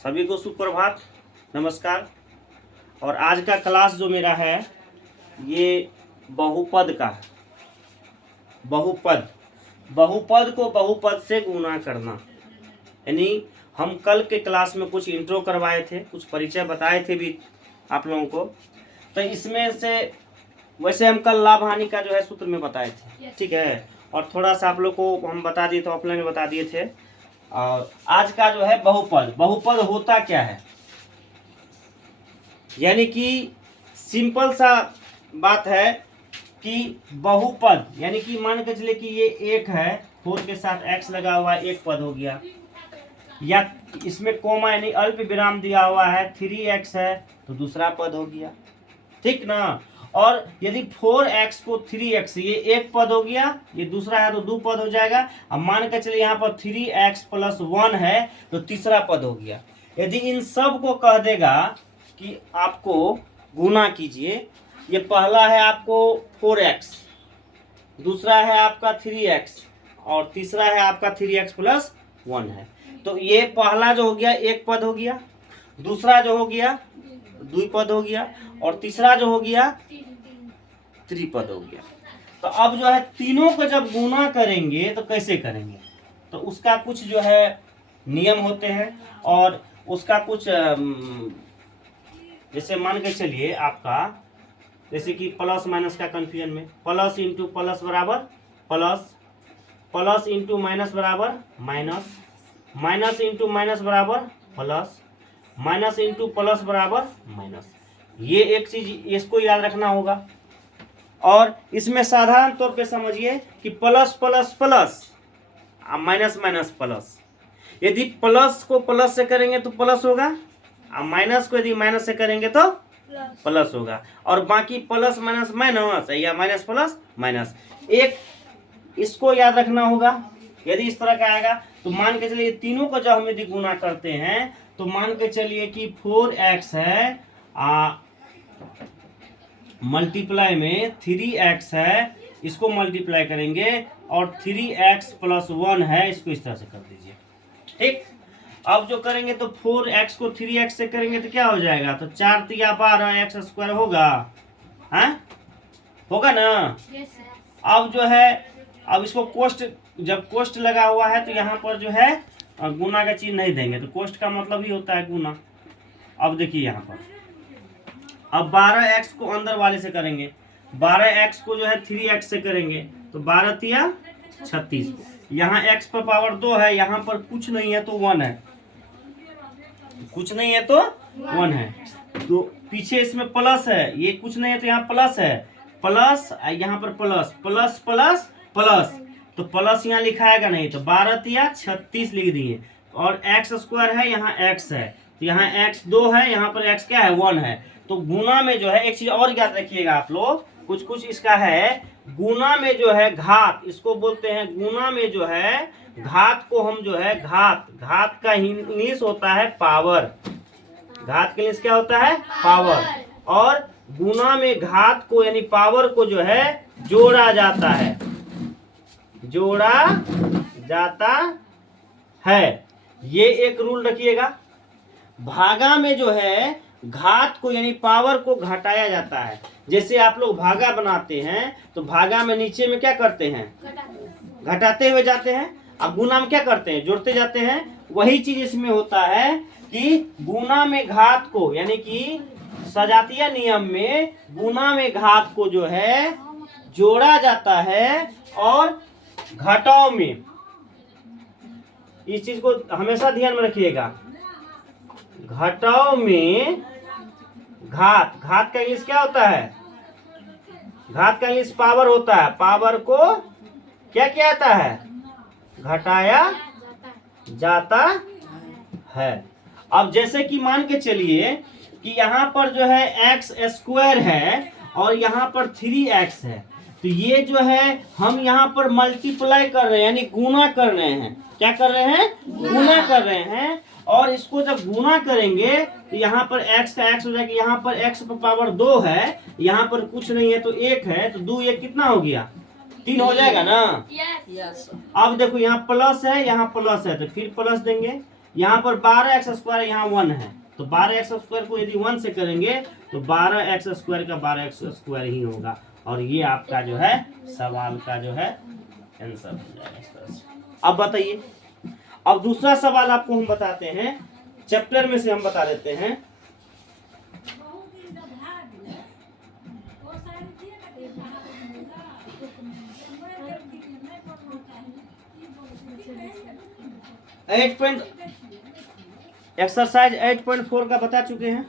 सभी को सुप्रभात, नमस्कार। और आज का क्लास जो मेरा है ये बहुपद का है। बहुपद को बहुपद से गुणा करना, यानी हम कल के क्लास में कुछ इंट्रो करवाए थे, कुछ परिचय बताए थे भी आप लोगों को। तो इसमें से वैसे हम कल लाभ हानि का जो है सूत्र में बताए थे, ठीक है। और थोड़ा सा आप लोग को हम बता दिए थे, ऑफलाइन में बता दिए थे। और आज का जो है बहुपद होता क्या है, यानी कि सिंपल सा बात है कि बहुपद यानी कि मान के चलिए कि ये एक है, 4 के साथ x लगा हुआ है, एक पद हो गया। या इसमें कोमा यानी अल्प विराम दिया हुआ है, 3x है तो दूसरा पद हो गया, ठीक ना। और यदि 4x को 3x, ये एक पद हो गया, ये दूसरा है तो 2 पद हो जाएगा। अब मान के चलिए यहाँ पर 3x + 1 है तो तीसरा पद हो गया। यदि इन सब को कह देगा कि आपको गुना कीजिए, ये पहला है आपको 4x, दूसरा है आपका 3x और तीसरा है आपका 3x + 1 है। तो ये पहला जो हो गया एक पद हो गया, दूसरा जो हो गया 2 पद हो गया और तीसरा जो हो गया 3 पद हो गया। तो अब जो है तीनों को जब गुना करेंगे तो कैसे करेंगे, तो उसका कुछ जो है नियम होते हैं। और उसका कुछ जैसे मान के चलिए आपका, जैसे कि प्लस माइनस का कन्फ्यूजन में प्लस इंटू प्लस बराबर प्लस, प्लस इंटू माइनस बराबर माइनस, माइनस इंटू माइनस बराबर प्लस, माइनस इंटू प्लस बराबर माइनस। ये एक चीज इसको याद रखना होगा। और इसमें साधारण तौर पे समझिए कि plus plus plus minus minus plus, यदि प्लस को प्लस से करेंगे तो प्लस होगा, और माइनस को यदि माइनस से करेंगे तो प्लस होगा। और बाकी प्लस माइनस माइनस या माइनस प्लस माइनस, एक इसको याद रखना होगा। यदि इस तरह का आएगा तो मान के चलिए तीनों को जब हम यदि गुना करते हैं तो मान के चलिए कि 4x है मल्टीप्लाई में 3x है, इसको मल्टीप्लाई करेंगे और 3x + 1 है, इसको इस तरह से कर दीजिए, ठीक। अब जो करेंगे तो 4x को 3x से करेंगे तो क्या हो जाएगा, तो 4 × 12 x² होगा, हाँ होगा ना। अब जो है, अब इसको कोष्ट, जब कोष्ट लगा हुआ है तो यहाँ पर जो है गुना का चिन्ह नहीं देंगे, तो कोष्ट का मतलब ही होता है गुना। अब देखिए यहाँ पर अब 12x को अंदर वाले से करेंगे, 12x को जो है 3x से करेंगे तो 12 × 36। यहाँ x पर पावर 2 है, यहाँ पर कुछ नहीं है तो 1 है, कुछ नहीं है तो 1 है। तो पीछे इसमें प्लस है, ये कुछ नहीं है तो यहाँ प्लस है, प्लस यहाँ पर प्लस प्लस प्लस प्लस, तो प्लस यहाँ लिखाएगा नहीं, तो 12 × 36 लिख दिए। और x² है, यहाँ x है, तो यहाँ x 2 है, यहाँ पर x क्या है 1 है। तो गुना में जो है एक चीज और याद रखिएगा आप लोग, कुछ कुछ इसका है, गुना में जो है घात, इसको बोलते हैं गुना में जो है घात को हम जो है घात का इंग्लिश होता है पावर, घात के इंग्लिश क्या होता है पावर। और गुना में घात को यानी पावर को जो है जोड़ा जाता है, जोड़ा जाता है, ये एक रूल रखिएगा। भागा में जो है घात को यानी पावर को घटाया जाता है। जैसे आप लोग भागा बनाते हैं तो भागा में नीचे में क्या करते हैं, घटाते हुए जाते हैं। अब गुना में क्या करते हैं, जोड़ते जाते हैं। वही चीज इसमें होता है कि गुना में घात को यानी कि सजातीय नियम में गुना में घात को जो है जोड़ा जाता है, और घटाव में, इस चीज को हमेशा ध्यान में रखिएगा, घटाव में घात का इंग्लिश क्या होता है, घात का इंग्लिश पावर होता है, पावर को क्या किया जाता है, घटाया जाता है। अब जैसे कि मान के चलिए कि यहाँ पर जो है x² है और यहाँ पर 3x है, तो ये जो है हम यहाँ पर मल्टीप्लाई कर रहे हैं यानी गुना कर रहे हैं। क्या कर रहे हैं, गुना कर रहे हैं। और इसको जब गुना करेंगे तो यहाँ पर x का x हो जाएगा, यहाँ पर x पर पावर 2 है, यहाँ पर कुछ नहीं है तो 1 है, तो 2 1 कितना हो गया, 3 हो जाएगा ना। यस। अब देखो यहाँ प्लस है, यहाँ प्लस है, तो फिर प्लस देंगे, यहाँ पर 12x², यहाँ 1 है, तो 12x² को यदि 1 से करेंगे तो 12x² का 12x² ही होगा, और ये आपका जो है सवाल का जो है आंसर हो जाएगा इस तरह से। अब बताइए, अब दूसरा सवाल आपको हम बताते हैं, चैप्टर में से हम बता देते हैं। एक्सरसाइज 8.4 का बता चुके हैं,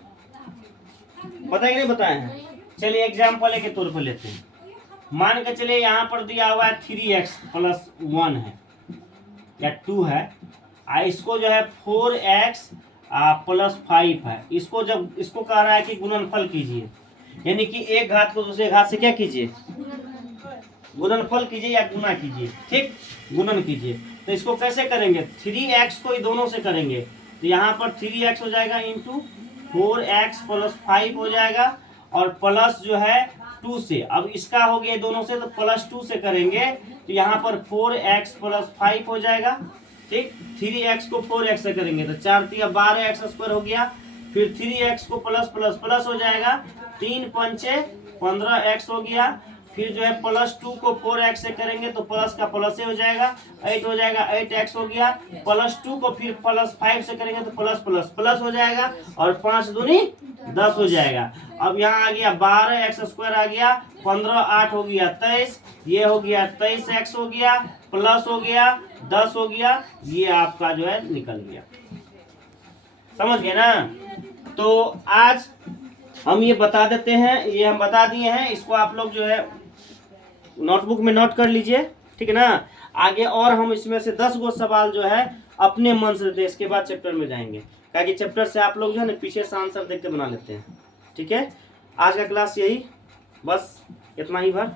बताए नहीं बताए हैं? चलिए एग्जाम्पल के तौर पर लेते हैं। मान के चलिए यहाँ पर दिया हुआ है 3x+1 है या 2 है, इसको जो है 4x+5 है। इसको जब इसको कह रहा है कि गुणनफल कीजिए, यानी कि एक घात को दूसरे घात से क्या कीजिए, गुणनफल कीजिए या गुना कीजिए, ठीक, गुणन कीजिए। तो इसको कैसे करेंगे, 3x को दोनों से करेंगे, तो यहाँ पर 3x हो जाएगा इंटू 4x+5 हो जाएगा, और प्लस जो है 2 से, अब इसका हो गया दोनों से तो +2 से करेंगे, तो यहाँ पर 4x+5 हो जाएगा, ठीक। 3x को 4x से करेंगे तो 4 × 12x² हो गया, फिर 3x को प्लस प्लस प्लस हो जाएगा, 3 × 5 = 15x हो गया, फिर जो है +2 को 4x से करेंगे तो प्लस का प्लस ही हो जाएगा, 8 हो जाएगा, 8x हो गया, +2 को फिर +5 से करेंगे तो प्लस प्लस प्लस हो जाएगा, और 5 दूनी 10 हो जाएगा। अब यहाँ आ गया 12x² आ गया, 15 8 हो गया 23, ये हो गया 23x हो गया, प्लस हो गया 10 हो गया, ये आपका जो है निकल गया। समझ गए ना? तो आज हम ये बता देते हैं, ये हम बता दिए हैं, इसको आप लोग जो है नोटबुक में नोट कर लीजिए, ठीक है ना। आगे और हम इसमें से 10 गो सवाल जो है अपने मन से देते हैं, इसके बाद चैप्टर में जाएंगे, क्योंकि चैप्टर से आप लोग जो है ना पीछे से आंसर देख के बना लेते हैं, ठीक है। आज का क्लास यही, बस इतना ही भर।